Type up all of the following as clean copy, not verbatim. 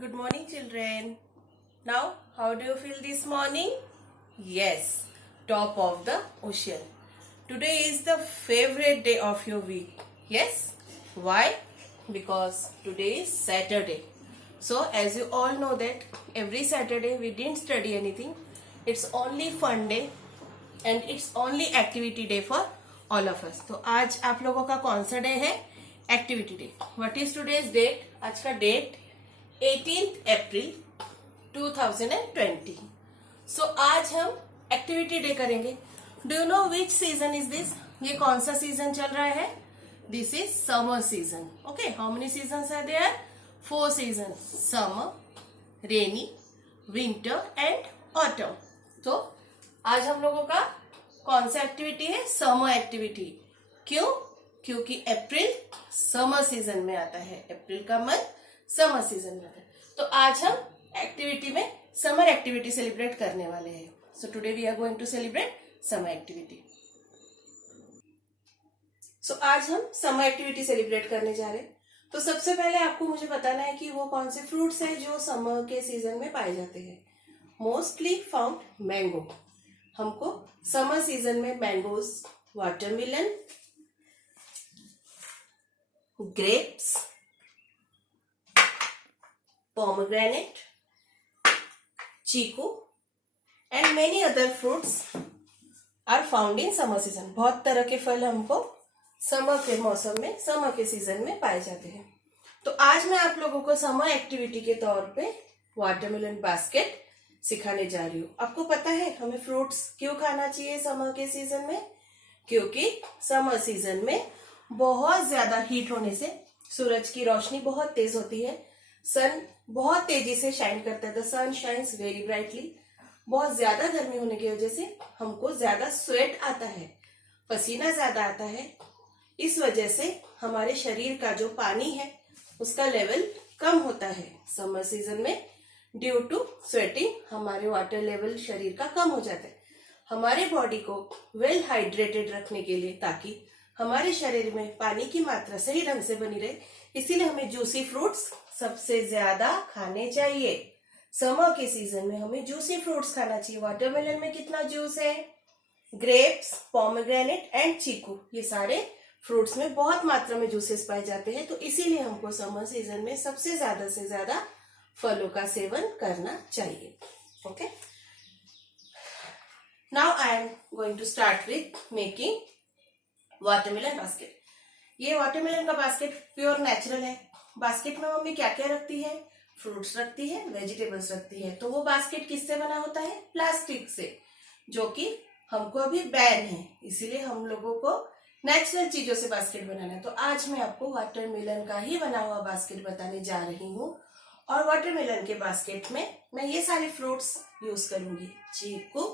Good morning, children. Now, how do you feel this morning? Yes, top of the ocean. Today is the favorite day of your week. Yes? Why? Because today is Saturday. So, as you all know that every Saturday we didn't study anything. It's only fun day and it's only activity day for all of us. तो आज आप लोगों का कौन सा day है? Activity day. What is today's date? आज का डेट 18th अप्रैल 2020. सो आज हम एक्टिविटी डे करेंगे. Do you know which season is this? ये कौन सा सीजन चल रहा है? This is summer season. Okay, how many season are there? 4 season. Summer, rainy, winter and autumn. तो आज हम लोगों का कौन सा एक्टिविटी है? Summer activity. क्यों? क्योंकि अप्रैल समर सीजन में आता है. अप्रैल का मंथ समर सीजन में आता है. तो आज हम एक्टिविटी में समर एक्टिविटी सेलिब्रेट करने वाले हैं. So today we are going to celebrate summer activity. So आज हम समर एक्टिविटी सेलिब्रेट करने जा रहे हैं. तो सबसे पहले आपको मुझे बताना है कि वो कौन से फ्रूट्स हैं जो समर के सीजन में पाए जाते हैं. Mostly found mango. हमको समर सीजन में mangoes, watermelon, grapes, pomegranate, chikoo and many other fruits are found in summer season. बहुत तरह के फल हमको समर के मौसम में, समर के सीजन में पाए जाते हैं. तो आज मैं आप लोगों को समर एक्टिविटी के तौर पे वाटरमेलन बास्केट सिखाने जा रही हूँ. आपको पता है हमें फ्रूट्स क्यों खाना चाहिए समर के सीजन में? क्योंकि समर सीजन में बहुत ज्यादा हीट होने से सूरज की रोशनी बहुत तेज होती है. सन बहुत तेजी से शाइन करता है. The sun shines very brightly. बहुत ज्यादा गर्मी होने की वजह से हमको ज्यादा स्वेट आता है, पसीना ज्यादा आता है. इस वजह से हमारे शरीर का जो पानी है उसका लेवल कम होता है. समर सीजन में ड्यू टू स्वेटिंग हमारे वाटर लेवल शरीर का कम हो जाता है. हमारे बॉडी को वेल हाइड्रेटेड रखने के लिए, ताकि हमारे शरीर में पानी की मात्रा सही ढंग से बनी रहे, इसीलिए हमें जूसी फ्रूट्स सबसे ज्यादा खाने चाहिए. समर के सीजन में हमें जूसी फ्रूट्स खाना चाहिए. वाटरमेलन में कितना जूस है? ग्रेप्स, पोमेग्रेनेट एंड चीकू, ये सारे फ्रूट्स में बहुत मात्रा में जूसेस पाए जाते हैं. तो इसीलिए हमको समर सीजन में सबसे ज्यादा से ज्यादा फलों का सेवन करना चाहिए. Okay, now I am going to start with making watermelon basket. ये वाटरमेलन का बास्केट प्योर नेचुरल है. बास्केट में मम्मी क्या क्या रखती है? फ्रूट्स रखती है, वेजिटेबल्स रखती है. तो वो बास्केट किससे बना होता है? प्लास्टिक से, जो कि हमको अभी बैन है. इसीलिए हम लोगों को नेचुरल चीजों से बास्केट बनाना है. तो आज मैं आपको वाटरमेलन का ही बना हुआ बास्केट बताने जा रही हूँ. और वाटरमेलन के बास्केट में मैं ये सारे फ्रूट्स यूज करूंगी: चीकू,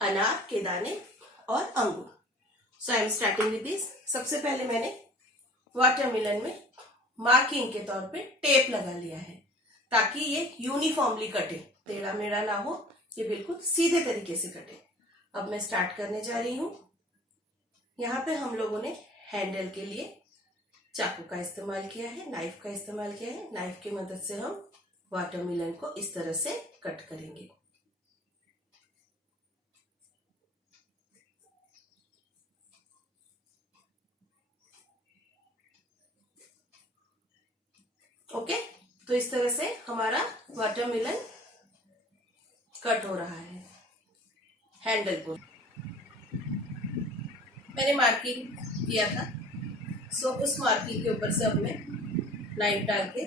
अनार के दाने और अंगूर. So I am starting with this. सबसे पहले मैंने वाटरमेलन में मार्किंग के तौर पे टेप लगा लिया है, ताकि ये यूनिफॉर्मली कटे, टेढ़ा मेढ़ा ना हो, ये बिल्कुल सीधे तरीके से कटे. अब मैं स्टार्ट करने जा रही हूँ. यहाँ पे हम लोगों ने हैंडल के लिए चाकू का इस्तेमाल किया है, नाइफ का इस्तेमाल किया है. नाइफ की मदद से हम वाटरमेलन को इस तरह से कट करेंगे. ओके, तो इस तरह से हमारा वाटरमेलन कट हो रहा है. हैंडल को मैंने मार्किंग किया था, सो उस मार्किंग के ऊपर से अब मैं नाइफ डाल के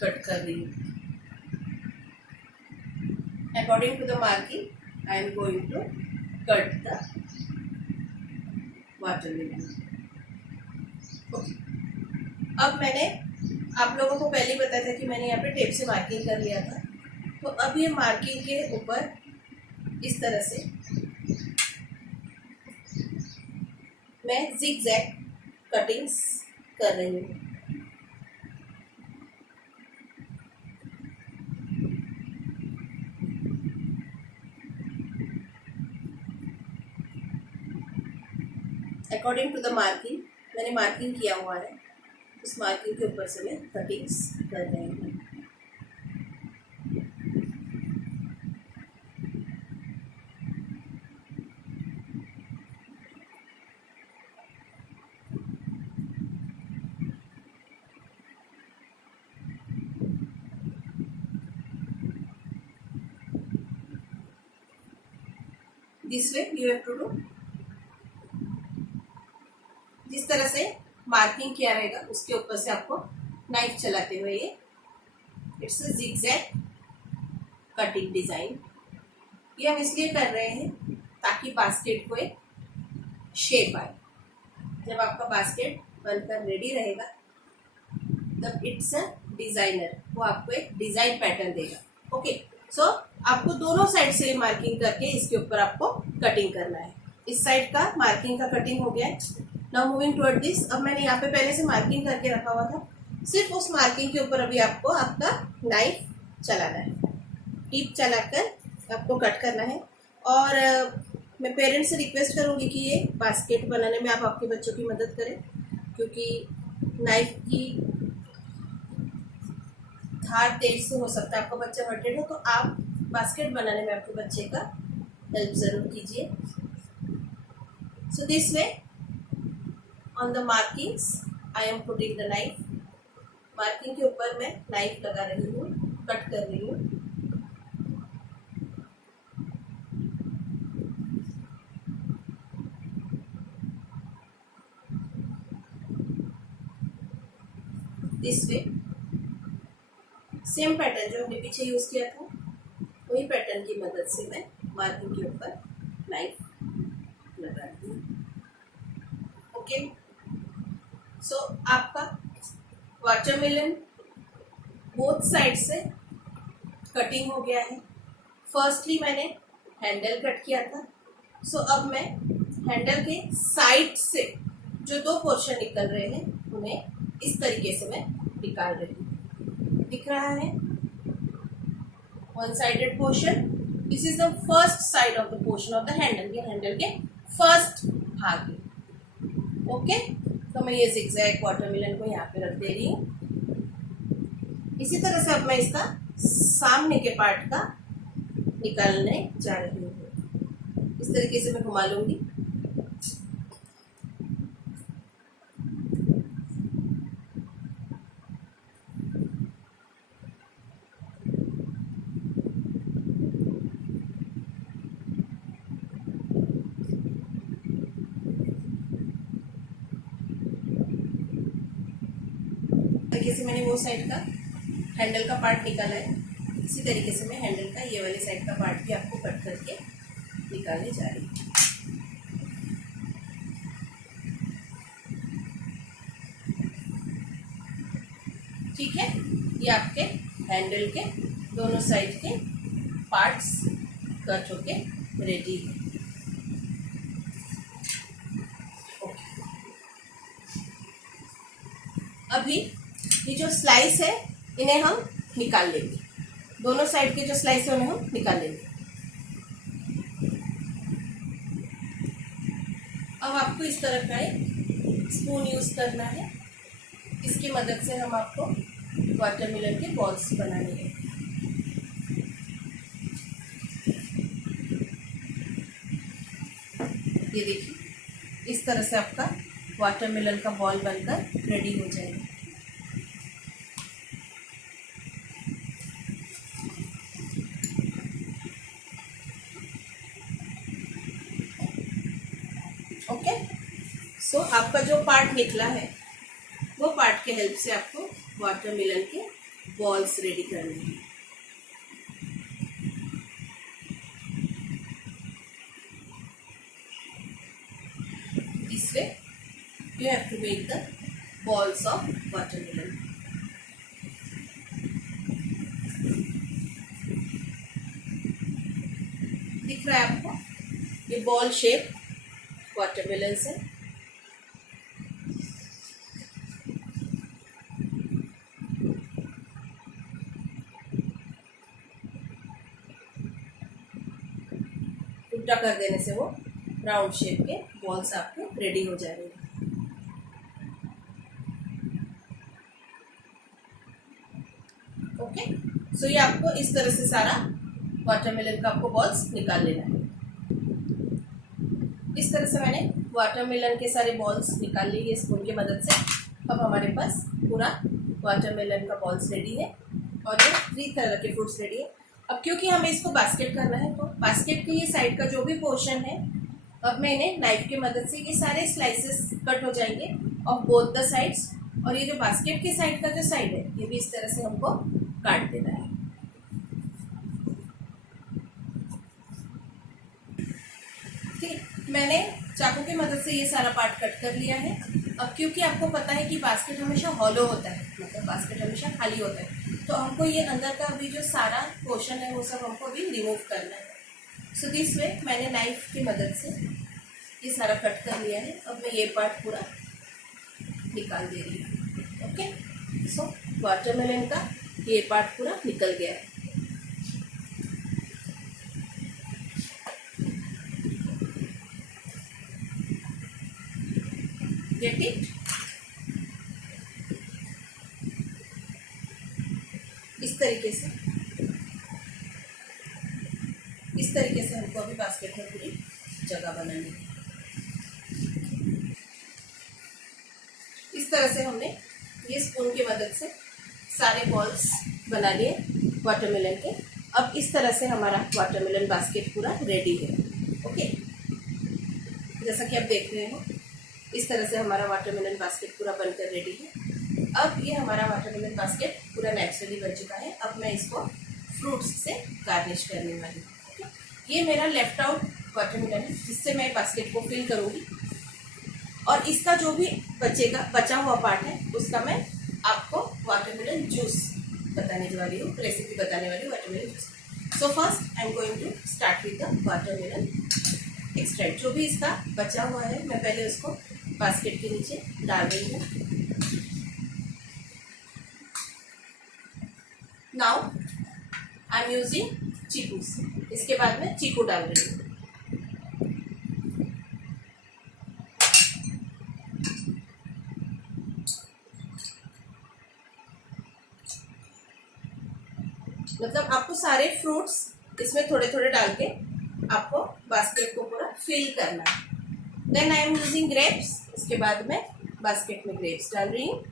कट कर रही हूँ. According to the marking I am going to cut the watermelon. Okay, अब मैंने आप लोगों को पहले ही बताया था कि मैंने यहाँ पे टेप से मार्किंग कर लिया था. तो अब ये मार्किंग के ऊपर इस तरह से मैं जिगजैग कटिंग्स कर रही हूँ. अकॉर्डिंग टू द मार्किंग, मैंने मार्किंग किया हुआ है, उस मार्किंग के ऊपर से मैं कटिंग्स कर रही हूँ. This way you have to do. जिस तरह से मार्किंग किया रहेगा उसके ऊपर से आपको नाइफ चलाते हुए ये it's a zigzag cutting design. ये हम इसलिए कर रहे हैं ताकि बास्केट को एक शेप आए। जब आपका बास्केट बनकर रेडी रहेगा तब इट्स अ डिजाइनर, वो आपको एक डिजाइन पैटर्न देगा। ओके, सो आपको दोनों साइड से मार्किंग करके इसके ऊपर आपको कटिंग करना है। इस साइड का मार्किंग का कटिंग हो गया है। Now moving toward this. अब मैंने यहाँ पे पहले से मार्किंग करके रखा हुआ था, सिर्फ उस मार्किंग के ऊपर अभी आपको आपका नाइफ चलाना है। टिप चलाकर आपको कट करना है। और मैं पेरेंट्स से रिक्वेस्ट करूँगी कि ये बास्केट बनाने में आप आपके बच्चों की मदद करें, क्योंकि नाइफ की धार तेज से हो सकता है आपका बच्चा हर्टेड हो, तो आप बास्केट बनाने में आपके बच्चे का हेल्प ज़रूर कीजिए। सो this way on the markings I am putting the knife. Marking के ऊपर मैं नाइफ लगा रही हूँ, कट कर रही हूँ। दिस वे सेम पैटर्न जो हमने पीछे यूज किया था वही पैटर्न की मदद से मैं मार्किंग के ऊपर नाइफ लगा रही हूँ। ओके, सो आपका वाटरमेलन बोथ साइड से कटिंग हो गया है। फर्स्टली मैंने हैंडल कट किया था, सो अब मैं हैंडल के साइड से जो दो पोर्शन निकल रहे हैं उन्हें इस तरीके से मैं निकाल रही हूँ। दिख रहा है one sided portion. This is the first side of the portion of the handle. ये हैंडल के फर्स्ट भाग है। ओके, तो मैं ये जिगजैग वाटरमेलन को यहाँ पे रख दे रही हूँ। इसी तरह से अब मैं इसका सामने के पार्ट का निकालने जा रही हूँ। इस तरीके से मैं घुमा लूंगी। तरीके से मैंने वो साइड का हैंडल का पार्ट निकाला है। इसी तरीके से मैं हैंडल का ये वाले साइड का पार्ट भी आपको कट करके निकालने जा रही हूँ। ठीक है, ये आपके हैंडल के दोनों साइड के पार्ट्स कट होके रेडी है। अभी ये जो स्लाइस है इन्हें हम निकाल लेंगे। दोनों साइड के जो स्लाइस है उन्हें हम निकाल लेंगे। अब आपको इस तरह का एक स्पून यूज करना है। इसकी मदद से हम आपको वाटरमेलन के बॉल्स बनाने हैं। ये देखिए, इस तरह से आपका वाटरमेलन का बॉल बनकर रेडी हो जाएगा। ओके, सो आपका जो पार्ट निकला है वो पार्ट के हेल्प से आपको वाटरमेलन के बॉल्स रेडी करने हैं। This way you have to make the balls of watermelon. दिख रहा है आपको ये बॉल शेप वाटरमेलन से। उल्टा कर देने से वो राउंड शेप के बॉल्स आपके रेडी हो जाएंगे। ओके, सो ये आपको इस तरह से सारा वाटरमेलन का आपको बॉल्स निकाल लेना है। इस तरह से मैंने वाटरमेलन के सारे बॉल्स निकाल लिए स्पून की मदद से। अब हमारे पास पूरा वाटरमेलन का बॉल्स रेडी है और ये 3 तरह के फ्रूट्स रेडी है। अब क्योंकि हमें इसको बास्केट करना है तो बास्केट के ये साइड का जो भी पोर्शन है, अब मैंने नाइफ की मदद से ये सारे स्लाइसेस कट हो जाएंगे ऑफ बोथ द साइड्स। और ये जो बास्केट के साइड का जो साइड है ये भी इस तरह से हमको काट देना है। ठीक, मैंने चाकू की मदद से ये सारा पार्ट कट कर लिया है। अब क्योंकि आपको पता है कि बास्केट हमेशा हॉलो होता है, मतलब बास्केट हमेशा खाली होता है, तो हमको ये अंदर का अभी जो सारा पोर्शन है वो सब हमको अभी रिमूव करना है। सो दिस वे मैंने नाइफ की मदद से ये सारा कट कर लिया है। अब मैं ये पार्ट पूरा निकाल दे रही हूँ। ओके, सो वाटरमेलन का ये पार्ट पूरा निकल गया है। Get it? इस तरीके से हमको अभी बास्केट में पूरी जगह बनानी है। इस तरह से हमने ये स्पून की मदद से सारे बॉल्स बना लिए वाटरमेलन के। अब इस तरह से हमारा वाटरमेलन बास्केट पूरा रेडी है। ओके, जैसा कि आप देख रहे हो इस तरह से हमारा वाटरमेलन बास्केट पूरा बनकर रेडी है। अब ये हमारा वाटरमेलन बास्केट पूरा नेचुरली बन चुका है। अब मैं इसको फ्रूट्स से गार्निश करने वाली हूँ। ये मेरा लेफ्ट आउट वाटरमेलन है जिससे मैं बास्केट को फिल करूँगी, और इसका जो भी बचा हुआ पार्ट है उसका मैं आपको वाटरमेलन जूस बताने वाली हूँ, रेसिपी बताने वाली हूँ watermelon juice. So first I am going to start with the watermelon extract. जो भी इसका बचा हुआ है मैं पहले उसको बास्केट के नीचे डाल रही हूँ। Now I am using chikoos. इसके बाद में चीकू डाल रही हूँ। मतलब आपको सारे फ्रूट्स इसमें थोड़े थोड़े डाल के आपको बास्केट को पूरा फिल करना है। Then I am using grapes. इसके बाद में बास्केट में ग्रेप्स डाल रही हूँ।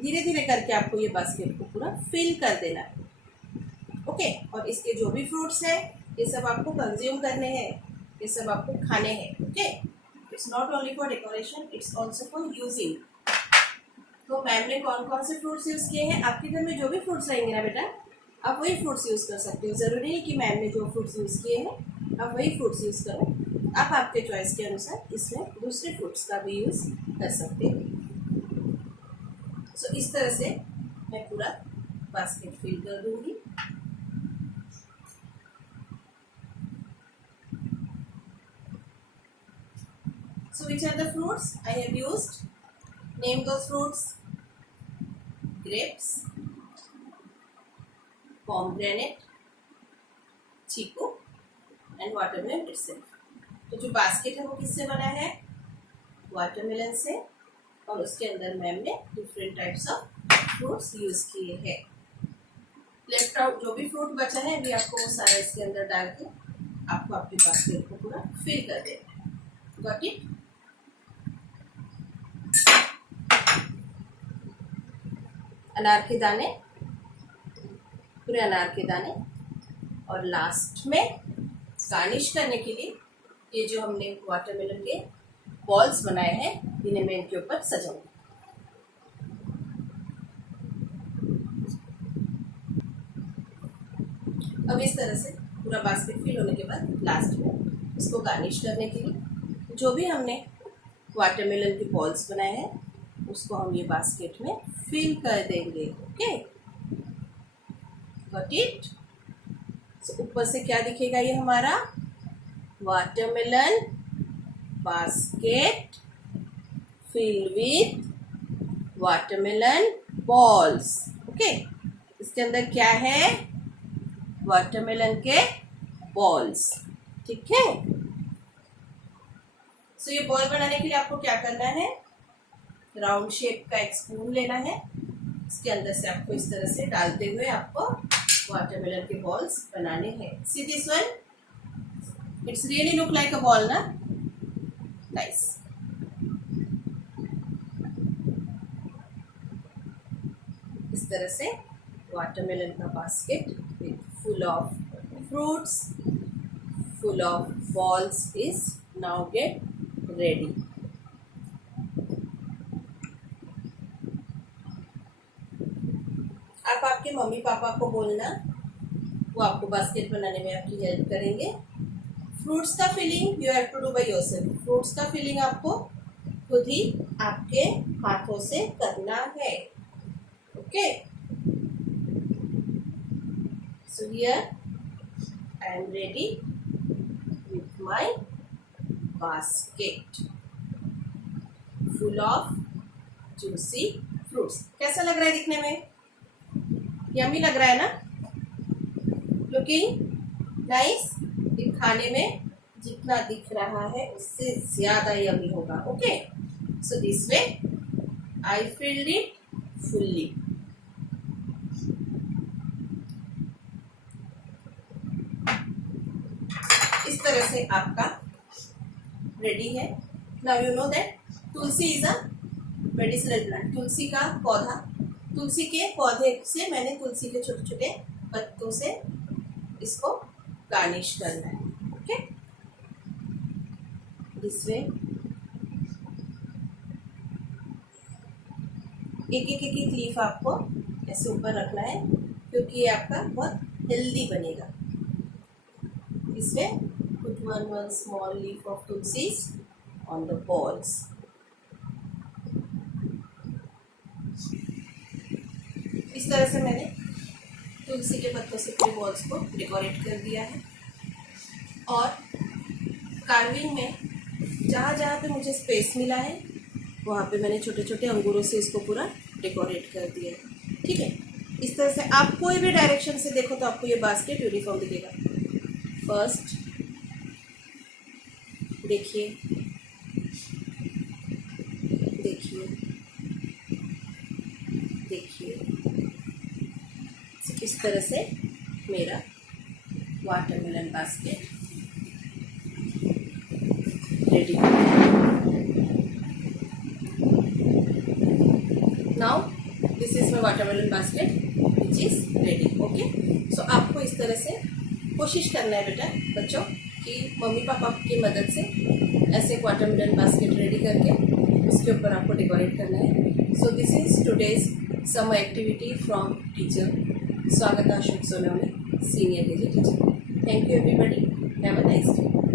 धीरे धीरे करके आपको ये बास्केट को पूरा फिल कर देना है। ओके, और इसके जो भी फ्रूट्स है ये सब आपको कंज्यूम करने हैं, ये सब आपको खाने हैं। Okay, it's not only for decoration, it's also for using. तो मैम ने कौन कौन से फ्रूट्स यूज़ किए हैं, आपके घर में जो भी फ्रूट्स रहेंगे ना बेटा, आप वही फ्रूट्स यूज़ कर सकते हो। ज़रूरी नहीं कि मैम ने जो फ्रूट्स यूज़ किए हैं आप वही फ्रूट्स यूज़ करो। आप आपके चॉइस के अनुसार इसमें दूसरे फ्रूट्स का भी यूज़ कर सकते हो। सो इस तरह से मैं पूरा बास्केट फिल कर दूंगी। So which are the fruits I have used? Name those fruits. Grapes, pomegranate, Chiku and watermelon itself. तो जो बास्केट है वो किससे बना है? वाटरमेलन से, और उसके अंदर मैम ने different types of fruits use किए हैं। लेफ्ट आउट जो भी फ्रूट बचा है अभी आपको वो सारा इसके अंदर डाल के आपको आपके बास्केट को पूरा फिल कर देना है। Got it? अनार के दाने, पूरे अनार के दाने, और लास्ट में गार्निश करने के लिए ये जो हमने वाटरमेलन के बॉल्स बनाए हैं इन्हें मैं इनके ऊपर सजाऊंगी। अब इस तरह से पूरा बास्केट फिल होने के बाद लास्ट में इसको गार्निश करने के लिए जो भी हमने वाटरमेलन के बॉल्स बनाए हैं उसको हम ये बास्केट में फिल कर देंगे। Okay, got it? सो ऊपर से क्या दिखेगा, ये हमारा watermelon basket fill with watermelon balls. Okay, इसके अंदर क्या है? वाटरमेलन के बॉल्स। ठीक है, सो ये बॉल बनाने के लिए आपको क्या करना है? राउंड शेप का एक स्पून लेना है, इसके अंदर से आपको इस तरह से डालते हुए आपको वाटरमेलन के बॉल्स बनाने हैं। See this one, it's really look like a ball ना? नाइस। इस तरह से watermelon ka basket with full of fruits, full of balls is now get ready. आप आपके मम्मी पापा को बोलना, वो आपको बास्केट बनाने में आपकी हेल्प करेंगे. फ्रूट्स का filling you have to do by yourself. Fruits का फिलिंग आपको खुद ही आपके हाथों से करना है. Okay, so here I am ready with my basket full of juicy fruits. कैसा लग रहा है दिखने में? यम्मी लग रहा है ना? Looking nice. खाने में जितना दिख रहा है उससे ज्यादा यम्मी होगा. Okay, so this way I filled it fully. इस तरह से आपका रेडी है. Now you know that tulsi is a medicinal plant. तुलसी का पौधा, तुलसी के पौधे से मैंने तुलसी के छोटे छोटे पत्तों से इसको गार्निश करना है. ओके, दिस वे एक एक लीफ आपको ऐसे ऊपर रखना है क्योंकि ये आपका बहुत हेल्दी बनेगा. This way put one small leaf of tulsis on the balls. इस तरह से मैंने तुलसी के पत्तों से पूरे बॉल्स को डेकोरेट कर दिया है. और कार्विंग में जहाँ जहाँ पे मुझे स्पेस मिला है वहाँ पे मैंने छोटे छोटे अंगूरों से इसको पूरा डेकोरेट कर दिया है. ठीक है, इस तरह से आप कोई भी डायरेक्शन से देखो तो आपको ये बास्केट यूनिफॉर्म दिखेगा. फर्स्ट देखिए, देखिए, देखिए, इस तरह से मेरा वाटरमेलन बास्केट रेडी हो गया. Now this is my watermelon basket which is ready. Okay, so आपको इस तरह से कोशिश करना है बेटा बच्चों कि मम्मी पापा की मदद से ऐसे एक वाटरमेलन बास्केट रेडी करके उसके ऊपर आपको डेकोरेट करना है. So this is today's summer activity from teacher Swagata Shubh Sonawane, senior KG teacher. Thank you everybody. Have a nice day.